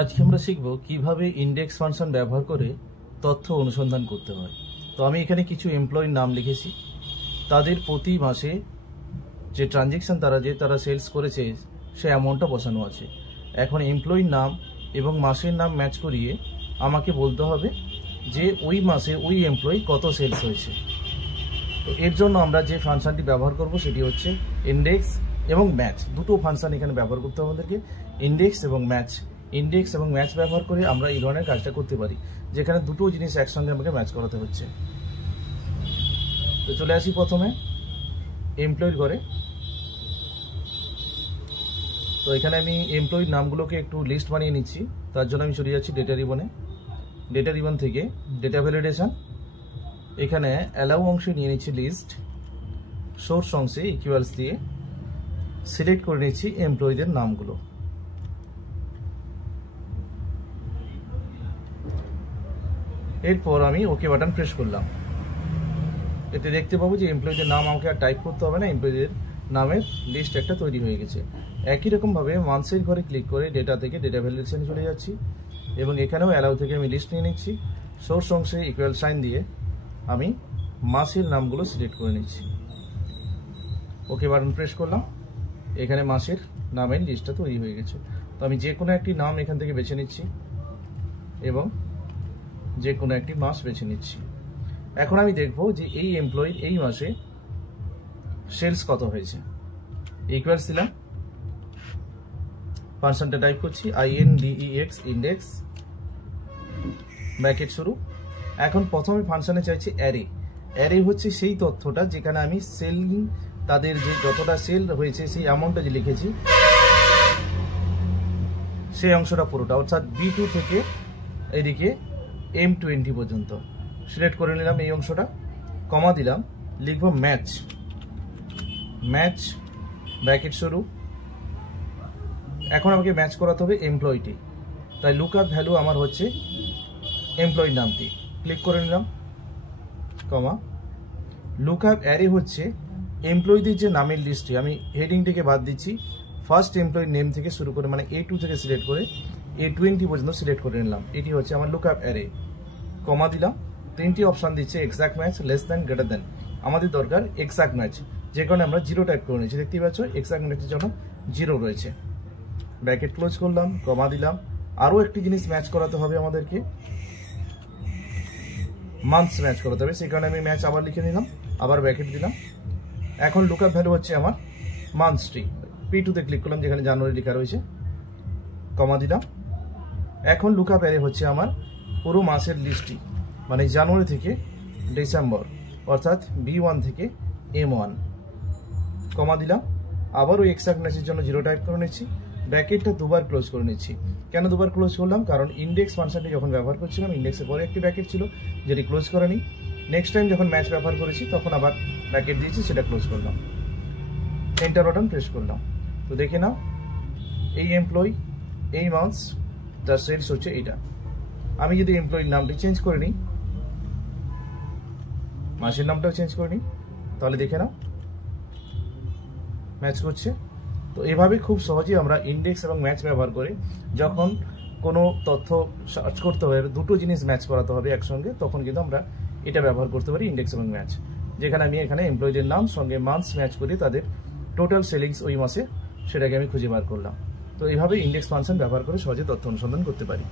আজকে আমরা শিখব কিভাবে ইন্ডেক্স ফাংশন ব্যবহার করে তথ্য অনুসন্ধান করতে হয়। তো আমি এখানে কিছু এমপ্লয়ির নাম লিখেছি, তাদের প্রতি মাসে যে ট্রানজ্যাকশন তারা সেলস করেছে সে অ্যামাউন্টটা বসানো আছে। এখন এমপ্লয়ির নাম এবং মাসের নাম ম্যাচ করিয়ে আমাকে বলতে হবে যে ওই মাসে ওই এমপ্লয়ি কত সেলস হয়েছে। তো এর জন্য আমরা যে ফাংশনটি ব্যবহার করব সেটি হচ্ছে ইন্ডেক্স এবং ম্যাচ। দুটো ফাংশন এখানে ব্যবহার করতে হবে আমাদেরকে, ইন্ডেক্স এবং ম্যাচ। ইন্ডেক্স এবং ম্যাচ ব্যবহার করে আমরা এই ধরনের কাজটা করতে পারি, যেখানে দুটো জিনিস একসঙ্গে আমাকে ম্যাচ করাতে হচ্ছে। তো চলে আসি প্রথমে এমপ্লয়ির ঘরে। তো এখানে আমি এমপ্লয়ির নামগুলোকে একটু লিস্ট বানিয়ে নিচ্ছি, তার জন্য আমি চলে যাচ্ছি ডেটা রিবনে। ডেটা রিবন থেকে ডেটা ভ্যালিডেশন, এখানে অ্যালাউ অংশে নিয়ে নিচ্ছি লিস্ট, সোর্স অংশে ইকুয়ালস দিয়ে সিলেক্ট করে নিচ্ছি এমপ্লয়িদের নামগুলো। এরপর আমি ওকে বাটন প্রেস করলাম। এতে দেখতে পাবো যে এমপ্লয়িদের নাম আমাকে আর টাইপ করতে হবে না, এমপ্লয়িদের নামের লিস্ট একটা তৈরি হয়ে গেছে। একই রকমভাবে মান্থসের ঘরে ক্লিক করে ডেটা থেকে ডেটা ভ্যালিডেশনে চলে যাচ্ছি এবং এখানেও অ্যালাউ থেকে আমি লিস্ট নিয়ে নিচ্ছি, সোর্স অংশে ইকুয়াল সাইন দিয়ে আমি মাসের নামগুলো সিলেক্ট করে নিচ্ছি। ওকে বাটন প্রেস করলাম, এখানে মাসের নামের লিস্টটা তৈরি হয়ে গেছে। তো আমি যে কোনো একটি নাম এখান থেকে বেছে নিচ্ছি এবং যে কোনো একটি মাস বেছে নিচ্ছি। এখন আমি দেখব যে এই এমপ্লয়ির এই মাসে সেলস কত হয়েছে। ইকুয়ালস দিলাম, ফাংশনটা টাইপ করছি INDEX ইন্ডেক্স, ব্র্যাকেট শুরু। এখন প্রথমে ফাংশনে চাইছি অ্যারে। অ্যারে হচ্ছে সেই তথ্যটা যেখানে আমি সেলিং, তাদের যে যতটা সেল হয়েছে সেই অ্যামাউন্টটা যে লিখেছি সেই অংশটা পুরোটা, অর্থাৎ B2 থেকে এদিকে M20 পর্যন্ত সিলেক্ট করে নিলাম এই অংশটা, কমা দিলাম, লিখব ম্যাচ, ম্যাচ ব্র্যাকেট শুরু। এখন আমাকে ম্যাচ করাতে হবে এমপ্লয়িটি, তাই লুকআপ ভ্যালু আমার হচ্ছে এমপ্লয়ির নামটি, ক্লিক করে নিলাম, কমা। লুকআপ অ্যারে হচ্ছে এমপ্লয়িদের যে নামের লিস্টে, আমি হেডিংটিকে বাদ দিচ্ছি, ফার্স্ট এমপ্লয়ির নেম থেকে শুরু করে মানে A2 থেকে সিলেক্ট করে A20 পর্যন্ত সিলেক্ট করে নিলাম। এটি হচ্ছে আমার লুকআপ অ্যারে, কমা দিলাম। তিনটি অপশন দিচ্ছে exact match, less than, greater than. আমাদের দরকার এক্সাক্ট ম্যাচ, যে কারণে আমরা 0 টাইপ করে নিচ্ছি। দেখতেই পাচ্ছ এক্সাক্ট ম্যাচের জন্য 0 রয়েছে। ব্র্যাকেট ক্লোজ করলাম, কমা দিলাম। আরও একটি জিনিস ম্যাচ করাতে হবে আমাদেরকে, মান্থস ম্যাচ করাতে হবে, সেই কারণে আমি ম্যাচ আবার লিখে নিলাম, আবার ব্র্যাকেট দিলাম। এখন লুকআপ ভ্যালু হচ্ছে আমার মান্থসটি, P2 তে ক্লিক করলাম যেখানে জানুয়ারি লেখা রয়েছে, কমা দিলাম। এখন লুকআপ অ্যারে হচ্ছে আমার পুরো মাসের লিস্টটি, মানে জানুয়ারি থেকে ডিসেম্বর, অর্থাৎ B1 থেকে M1, কমা দিলাম। আবার ওই এক্সাক্ট ম্যাচের জন্য 0 টাইপ করে নিচ্ছি, ব্র্যাকেটটা দুবার ক্লোজ করে নিচ্ছি। কেন দুবার ক্লোজ করলাম? কারণ ইন্ডেক্স ফাংশনটি যখন ব্যবহার করছিলাম ইন্ডেক্সের পরে একটি ব্র্যাকেট ছিল যেটি ক্লোজ করে নিই। নেক্সট টাইম যখন ম্যাচ ব্যবহার করেছি তখন আবার ব্র্যাকেট দিয়েছি, সেটা ক্লোজ করলাম, এন্টার বাটন প্রেস করলাম। তো দেখে নাও এই এমপ্লয়ি এই মান্থস তার সেলস হচ্ছে এটা। আমি যদি এমপ্লয়ির নামটি চেঞ্জ করে নিই, মাসের নামটাও চেঞ্জ করে নিই, তাহলে দেখে নাও ম্যাচ করছে। তো এভাবে খুব সহজেই আমরা ইন্ডেক্স এবং ম্যাচ ব্যবহার করে যখন কোনো তথ্য সার্চ করতে হবে, দুটো জিনিস ম্যাচ করাতে হবে একসঙ্গে, তখন কিন্তু আমরা এটা ব্যবহার করতে পারি ইন্ডেক্স এবং ম্যাচ, যেখানে আমি এখানে এমপ্লয়িদের নাম সঙ্গে মান্থস ম্যাচ করে তাদের টোটাল সেলিংস ওই মাসে সেটাকে আমি খুঁজে বার করলাম। তো এইভাবে ইন্ডেক্স ফাংশন ব্যবহার করে সহজে তথ্য অনুসন্ধান করতে পারি।